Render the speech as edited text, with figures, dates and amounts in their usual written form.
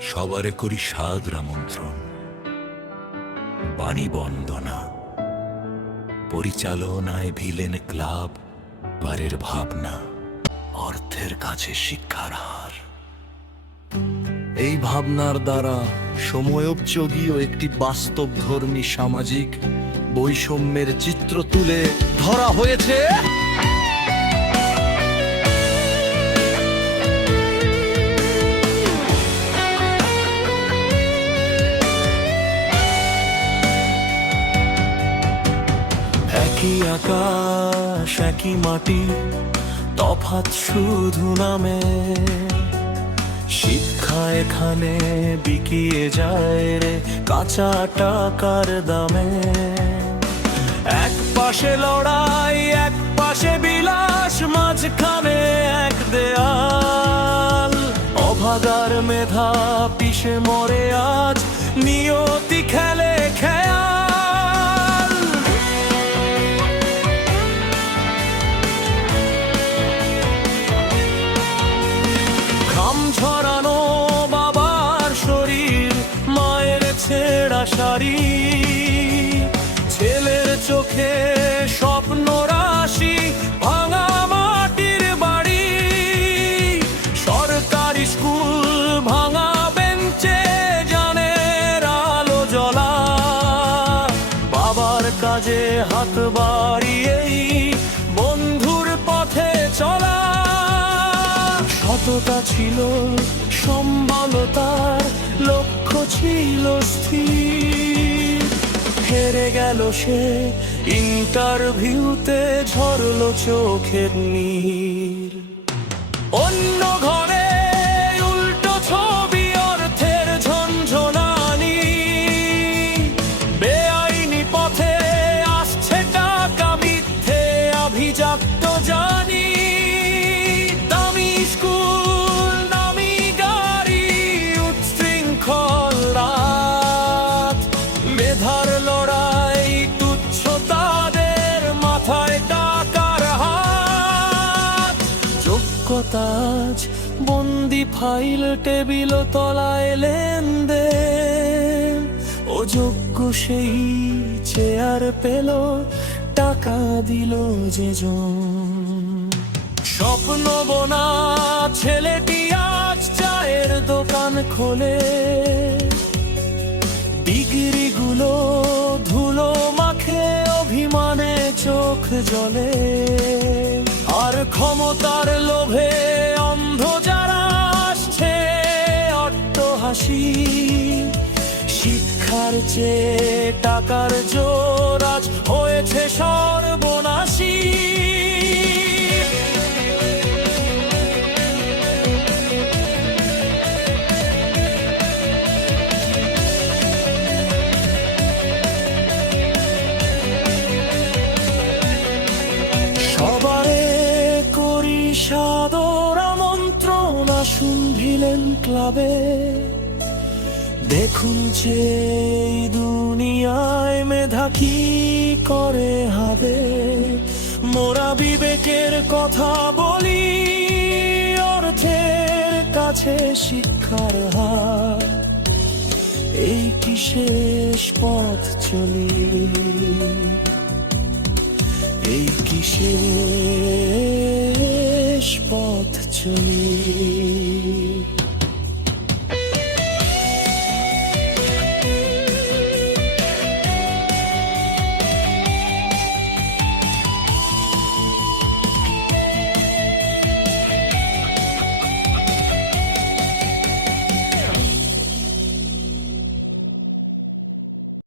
সবারে করি সাদর আমন্ত্রণ, বাণী বন্দনা, পরিচালনায় ভিলেন ক্লাব, বারের ভাবনা, অর্থের কাছে শিক্ষার হার। এই ভাবনার দ্বারা সময়োপযোগী ও একটি বাস্তবধর্মী সামাজিক বৈষম্যের চিত্র তুলে ধরা হয়েছে একই আকাশ একই মাটি, তফাৎ শুধু নামে। শিক্ষা এখানে বিকিয়ে যায় রে কাঁচা টাকার দামে। এক পাশে লড়াই, এক পাশে বিলাস, মাঝখানে এক দেয়াল। অভাগার মেধা পিষে মরে আজ, নিয়তি খেলে খেয়াল। ঘাম ঝরানো বাবার শরীর, মায়ের ছেঁড়া শাড়ি, ছেলের চোখে স্বপ্ন রাশি, ভাঙা মাটির বাড়ি। সরকারি স্কুল ভাঙা বেঞ্চে, জানের আলো জ্বলা। বাবার কাজে হাত বাড়িয়েই বন্ধুর পথে চলা। সততা ছিল সম্বলতার, লক্ষ্য ছিল স্থির। হেরে গেল সে ইন্টারভিউতে, ঝরলো চোখের নীর। অন্য ঘরে উল্টো ছবি, অর্থের ঝনঝনানি। বেআইনি পথে আসছে টাকা, মিথ্যে আভিজাত্য জানি। দামি স্কুল, দামি গাড়ি, উচ্ছৃঙ্খল রাত। মেধার লড়াই তুচ্ছ তাদের, মাথায় টাকার হাত। যোগ্যতাজ বন্দি ফাইল, টেবিল তলায় লেনদেন। অযোগ্য সেই চেয়ার পেল, টাকা দিল যে জন। স্বপ্ন বোনা ছেলেটি আজ চায়ের দোকান খোলে। ডিগ্রিগুলো ধুলো মাখে, অভিমানে চোখ জ্বলে। আর ক্ষমতার লোভে অন্ধ যারা, আসছে অট্টহাসি। শিক্ষার চেয়ে টাকার জোর আজ হয়েছে সর্বনাশী। সবারে করি সাদর আমন্ত্রণ, আসুন ভিলেন ক্লাবে। দেখুন যে এই দুনিয়ায় মেধা কি করে হবে। মোরা বিবেকের কথা বলি, অর্থের কাছে শিক্ষার হার। এই কি শেষ পথ চলি, এই কি শেষ পথ চলি।